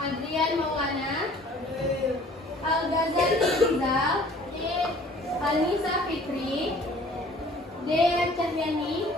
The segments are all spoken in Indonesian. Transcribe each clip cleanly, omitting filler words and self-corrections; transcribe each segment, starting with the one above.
Adrian Maulana, Al-Ghazali Rizal, Anissa Fitri, Dea Cahyani,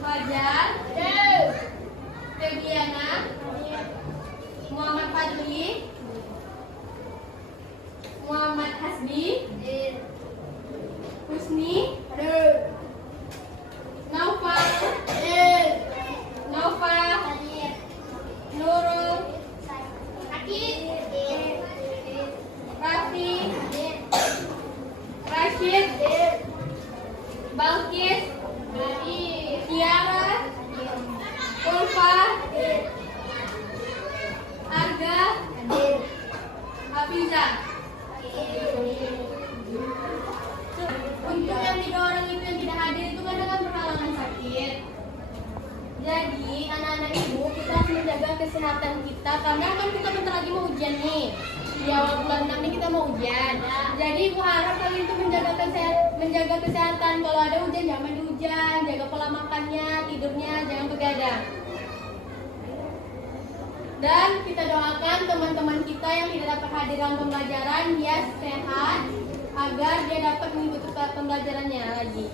Fajar, Febiana, Muhammad Fadli, Muhammad Hasbi, Husni, Naufal, Nurul, Rafi, Rashid, Balkis, Tiara, Ulfa, Arga, Hafiza. Untuk yang 3 orang itu yang tidak hadir itu kadang kan berhalangan sakit. Jadi anak-anak ibu kita harus menjaga kesehatan kita karena kan kita bentar lagi mau ujian nih. Di awal bulan 6 ini kita mau ujian. Jadi ibu harap kalian itu menjaga kesehatan. Kalau ada hujan jangan main di hujan, jaga pola makannya, tidurnya jangan begadang. Dan kita doakan teman-teman kita yang tidak dapat hadir dalam pembelajaran dia sehat agar dia dapat mengikuti pembelajarannya lagi.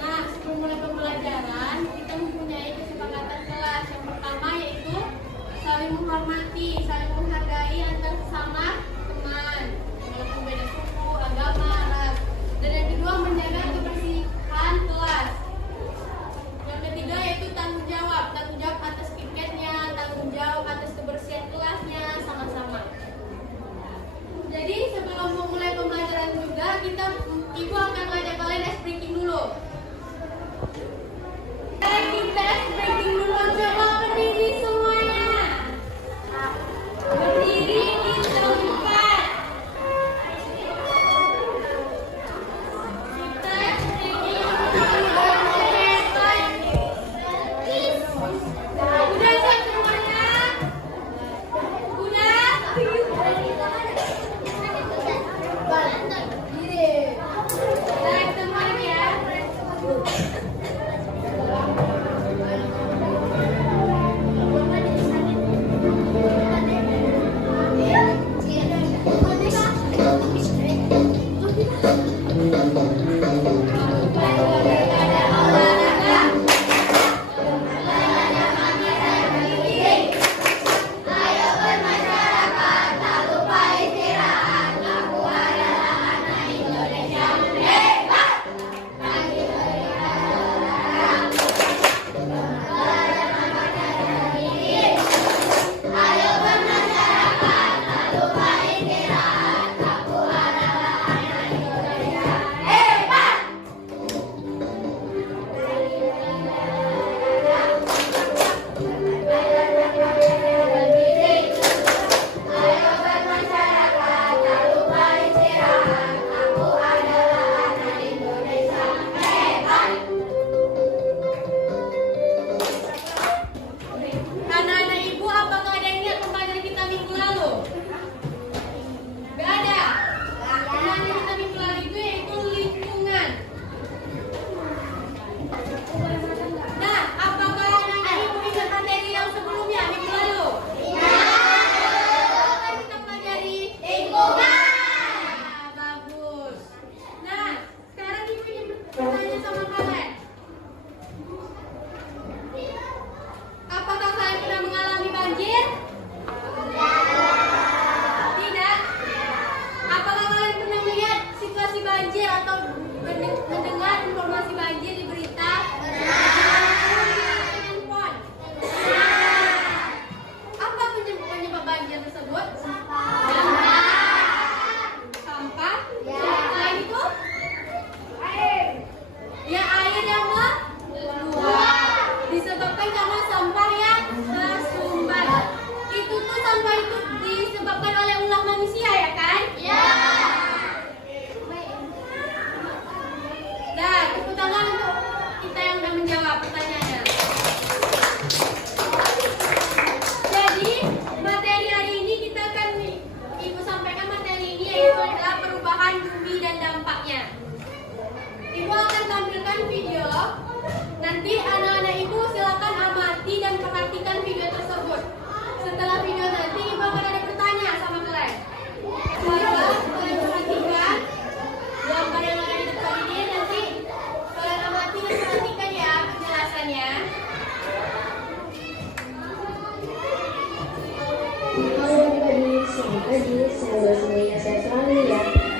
Nah, sebelum mulai pembelajaran kita mempunyai kesepakatan kelas. Yang pertama yaitu saling menghormati, saling menghargai antar sesama teman, walaupun beda suku, agama, ras. Dan yang kedua menjaga kebersihan kelas. Yang ketiga yaitu tanggung jawab atas piketnya, tanggung jawab atas kebersihan kelasnya sama-sama. Jadi sebelum memulai pembelajaran juga ibu akan ngajak kalian ice breaking dulu. Kita ice breaking dulu, coba berdiri semuanya. Berdiri di tempat. Kita ice breaking dulu. Udah siap semuanya? Udah? Tarik semuanya ya. Ya,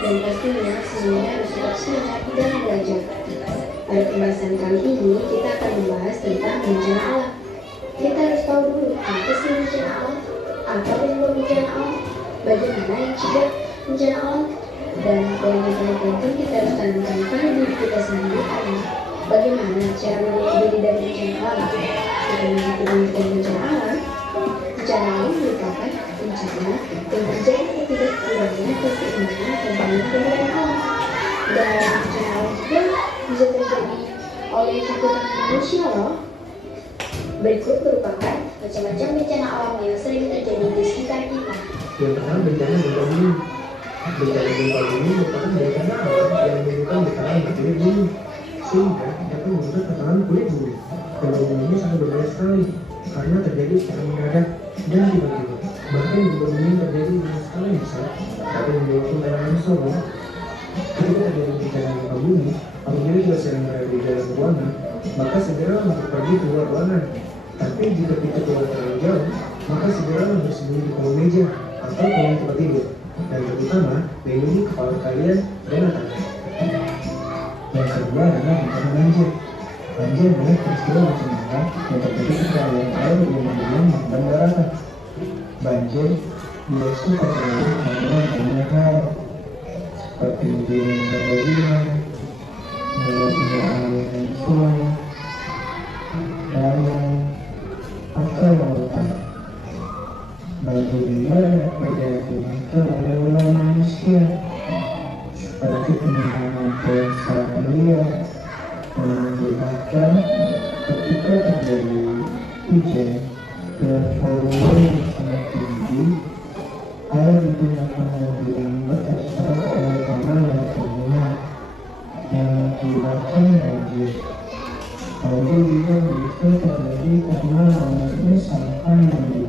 dan pastinya semuanya harus tetap semangat dalam belajar. Pada pembahasan kali ini kita akan membahas tentang bencana alam. Kita harus tahu dulu apa sih bencana alam, apa penyebab bencana alam, bagaimana mencegah bencana alam, dan yang paling penting kita harus tanamkan pada diri kita sendiri adalah bagaimana cara melindungi diri dari bencana alam. Dengan menyebabkan bencana alam, bencana alam merupakan bencana yang terjadi akibat kurangnya keseimbangan pembangunan alam. Dan bencana alam juga bisa terjadi oleh cakupan manusia loh. Berikut merupakan macam-macam bencana alam yang sering terjadi di sekitar kita. Yang pertama bencana gempa bumi. Bencana gempa bumi merupakan bencana alam yang menimbulkan getaran kulit bumi sehingga dapat merusak tatanan kulit bumi. Fenomena ini sangat berbahaya sekali karena terjadi secara mendadak dan tiba-tiba. Bahkan gempa bumi terjadi dengan skala yang besar dapat menyebabkan tanaman longsor. Ketika terjadi bencana gempa bumi, apabila kita sedang berada di dalam ruangan, maka segera untuk pergi keluar ruangan. Tapi jika kita keluar terlalu jauh, maka segera bersembunyi di kolong meja atau kolong tempat tidur. Dan terutama, lindungi kepala kalian dan tangan. Yang kedua adalah bencana banjir. Banjir adalah peristiwa bencana yang terjadi ketika aliran air yang menggenang dan daratan. Banjir biasanya terjadi karena banyak hal seperti gunung berlebihan, meluapnya aliran sungai, danau, atau lautan. Banjir juga terjadi oleh ulah manusia seperti penyerangan pohon liar yang mengakibatkan ketika terjadi hujan dan volume yang sangat tinggi, air itu akan dihambat asal oleh tanah yang terbenam yang mengakibatkan banjir. Banjir juga bisa terjadi karena lambatnya sampah mandi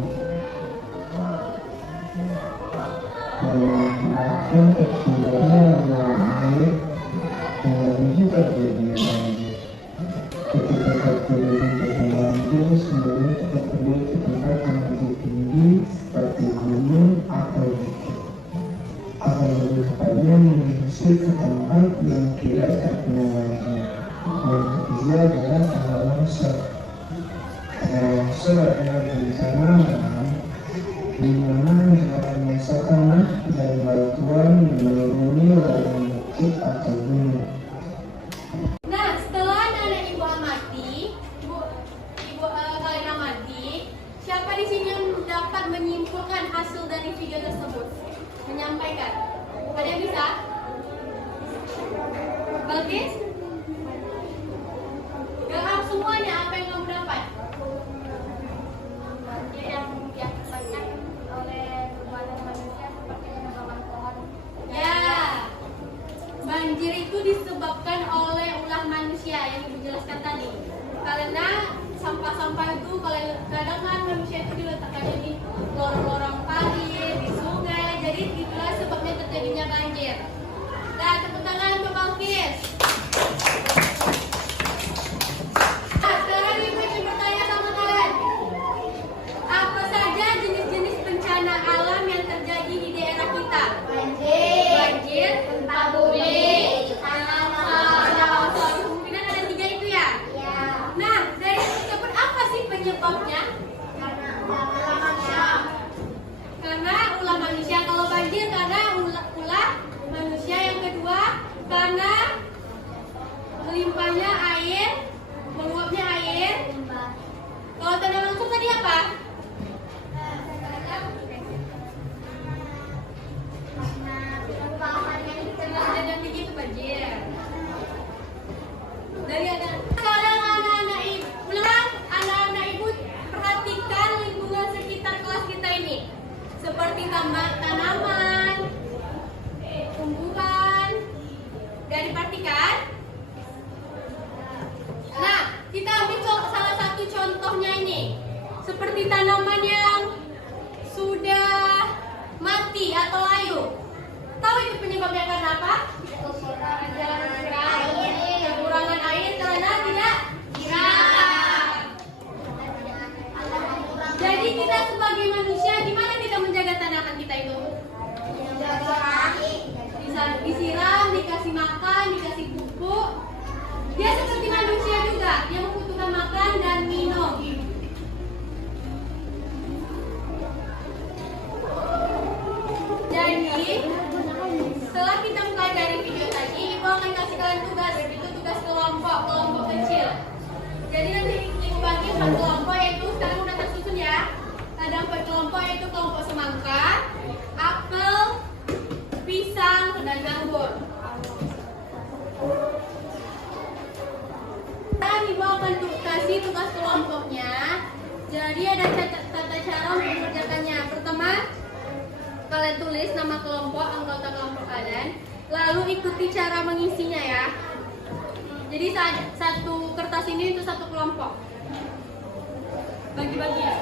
yang mengakibatkan tercembarnya aliran air yang bisa terjadi banjir. Ketika terjadi bencana banjir, semuanya cepat pergi ke tempat yang lebih tinggi seperti gunung atau bukit. Akan lebih tepatnya mengungsi ke tempat yang tidak terkena banjir. Yang ketiga adalah tanah longsor. Tanah longsor adalah bencana alam di mana gerakan massa tanah dan batuan menuruni lereng bukit atau gunung. Nah, setelah anak ibu amati, kalian amati, siapa di sini yang dapat menyimpulkan hasil dari video tersebut? Menyampaikan. Ada yang bisa? Bagus? Gerak semuanya, apa yang kamu dapat? Yang disebabkan oleh perbuatan manusia seperti menebang pohon. Ya, banjir itu disebabkan oleh ulah manusia yang ibu jelaskan tadi. Karena sampah-sampah itu kadang kan manusia itu diletakkannya di lorong-lorong kali, di sungai. Jadi itulah sebabnya terjadinya banjir. Nah, tepuk tangan untuk Balkis. Nah, sekarang ibu ingin bertanya sama kalian. Apa saja jenis-jenis bencana alam yang terjadi di daerah kita? Banjir, gempa bumi, tanah longsor. Kemungkinan ada 3 itu ya? Iya. Nah, dari tersebut apa sih penyebabnya? Karena ulah manusia. Kalau banjir karena ulah manusia. Yang kedua karena melimpahnya air, meluapnya air. Kalau tanah longsor tadi apa? Kejadian begitu banjir. Dari sekarang anak-anak ibu perhatikan lingkungan sekitar kelas kita ini, seperti tanaman, tumbuhan, dan diperhatikan. Nah, kita ambil salah satu contohnya ini, seperti tanaman yang sudah mati atau layu. Tahu itu penyebabnya karena apa? Kekurangan air karena tidak disiram. Jadi kita sebagai manusia, gimana kita menjaga tanaman kita itu? Di makan, dikasih pupuk. Dia seperti manusia juga, dia membutuhkan makan dan minum. Jadi, setelah kita mempelajari video tadi, Ibu akan kasih kalian tugas, yaitu tugas kelompok kecil. Jadi nanti Ibu bagi per kelompok, yaitu sekarang udah tersusun ya. Ada 4 kelompok, yaitu kelompok semangka, apel, pisang, dan anggur. Dan Ibu akan kasih tugas kelompoknya. Jadi ada tata cara untuk mengerjakannya. Pertama, kalian tulis nama kelompok, anggota kelompok kalian, lalu ikuti cara mengisinya ya. Jadi satu kertas ini untuk satu kelompok. Bagi-bagi ya.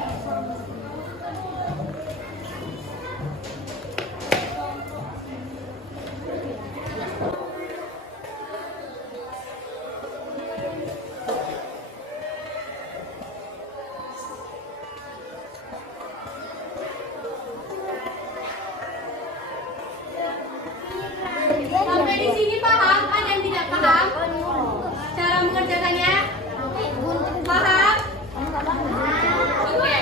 Sampai di sini paham? Ada yang tidak paham? Cara mengerjakannya? Paham? Oke.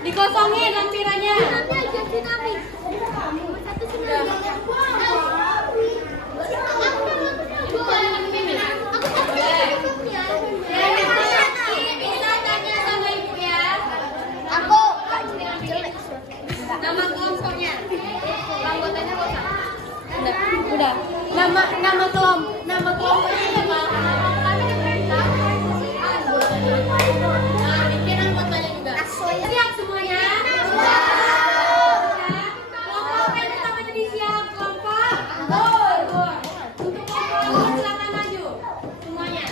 Dikosongin lampirannya. Nama kelompoknya, anggotanya kok udah. Nama kelompoknya apa? Nah, bikin anggotanya juga. Siap semuanya? Kelompok yang pertama tadi siap. Kelompok anggur. Untuk kelompok anggur silakan maju semuanya.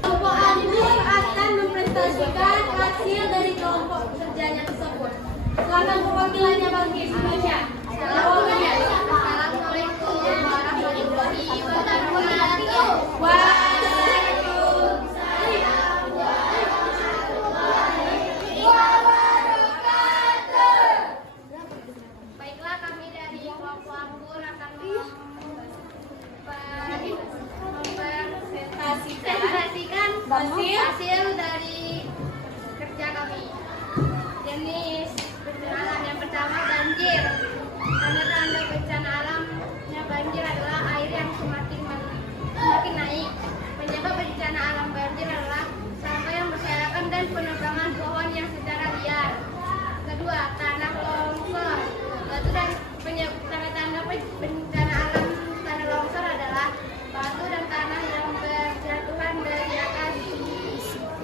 Kelompok anggur akan mempresentasikan hasil dari kelompok kerjanya tersebut. Silakan perwakilannya bagi Indonesia. Assalamualaikum warahmatullahi wabarakatuh. Waalaikumsalam warahmatullahi wabarakatuh. Baiklah, kami dari kelompok anggur akan mempresentasikan hasil dari kerja kami. Jenis bencana alam yang pertama banjir. Tanda-tanda bencana alamnya banjir adalah air yang semakin naik. Penyebab bencana alam banjir adalah sampah yang berserakan dan penebangan pohon yang secara liar. Kedua, tanah longsor. Batu dan tanda-tanda bencana alam tanah longsor adalah batu dan tanah yang berjatuhan dari atas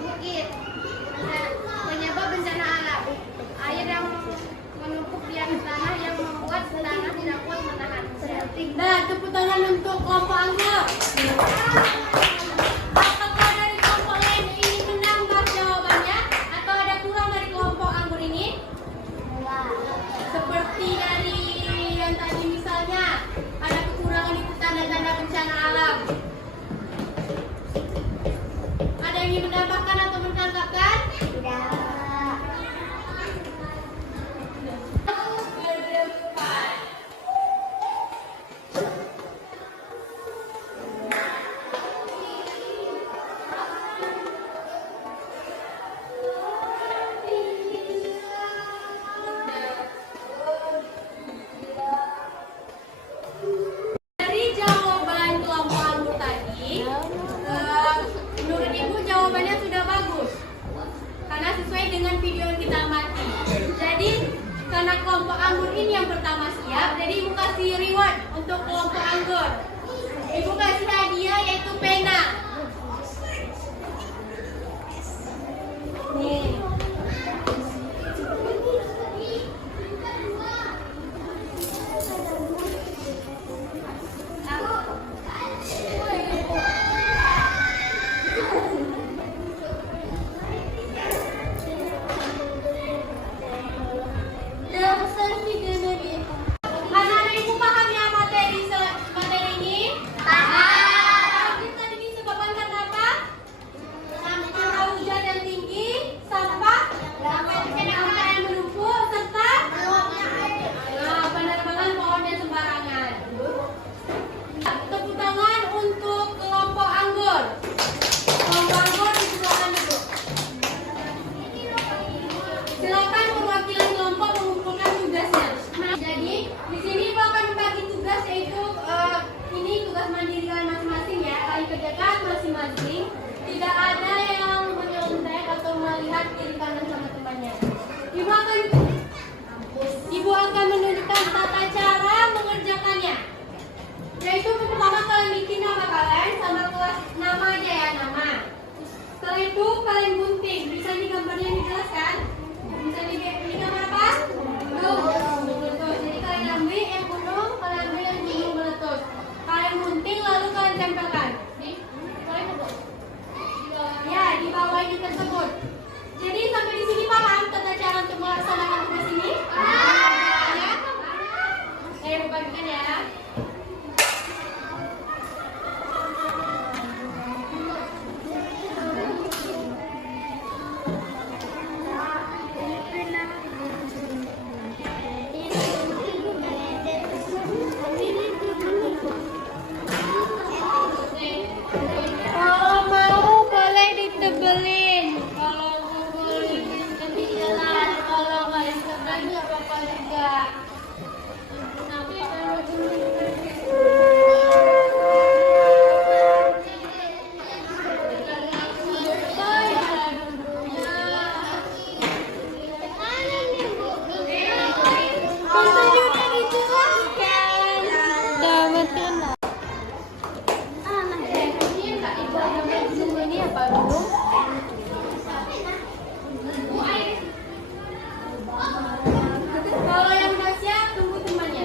bukit. Penyebab bencana alam, air yang menumpuk di atas tanah yang membuat tanah tidak kuat menahan. Nah, tepuk tangan untuk kelompok anggur. Apakah dari kelompok lain ini menambah jawabannya atau ada kurang dari kelompok anggur ini? Seperti dari yang tadi misalnya ada kekurangan itu tanda-tanda bencana alam. Ada yang ingin menambahkan atau menambahkan? Dari jawaban kelompok anggur tadi, menurut Ibu jawabannya sudah bagus karena sesuai dengan video yang kita amati. Jadi karena kelompok anggur ini yang pertama siap, jadi Ibu kasih reward untuk kelompok anggur. Ibu kasih hadiah yaitu pena. Nih. Anak-anak Ibu paham ya materi ini? Paham. Kita disebabkan karena apa? Curah hujan yang tinggi, lupa juga. Kalau yang udah siap, tunggu temannya.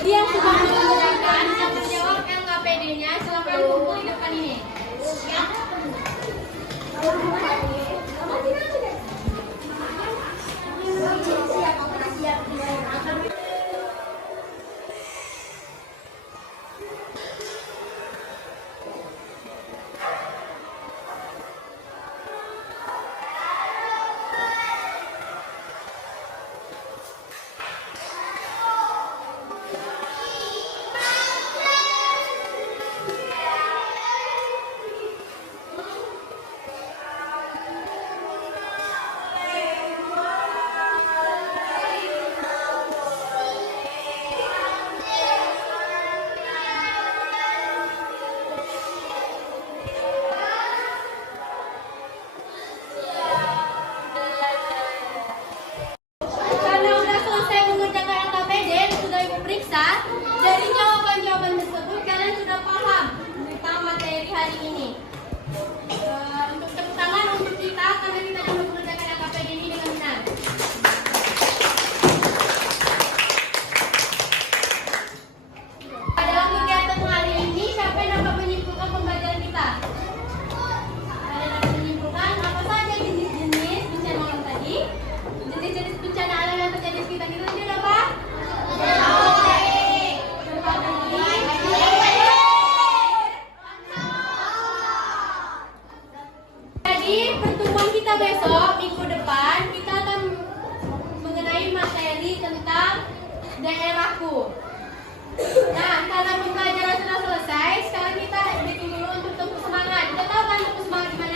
Dia yang sudah menggunakan, yang menjawab LKPD-nya, silakan tunggu di depan ini. Karena udah selesai mengerjakan LKPD dan sudah ibu periksa, dari jawaban-jawaban tersebut kalian sudah paham tentang materi hari ini. Untuk tepuk tangan untuk kita karena kita sudah mengerjakan LKPD ini dengan benar. Dalam kegiatan hari ini, siapa yang dapat menyimpulkan pembelajaran kita? Kalian dapat menyimpulkan apa saja jenis-jenis bencana alam tadi? Jenis-jenis bencana alam yang terjadi di sekitar kita tadi apa? Jadi pertemuan kita besok minggu depan kita akan mengenai materi tentang daerahku. Nah, karena pembelajaran sudah selesai, sekarang kita breaking dulu untuk tepuk semangat. Kita tahu kan tepuk semangat gimana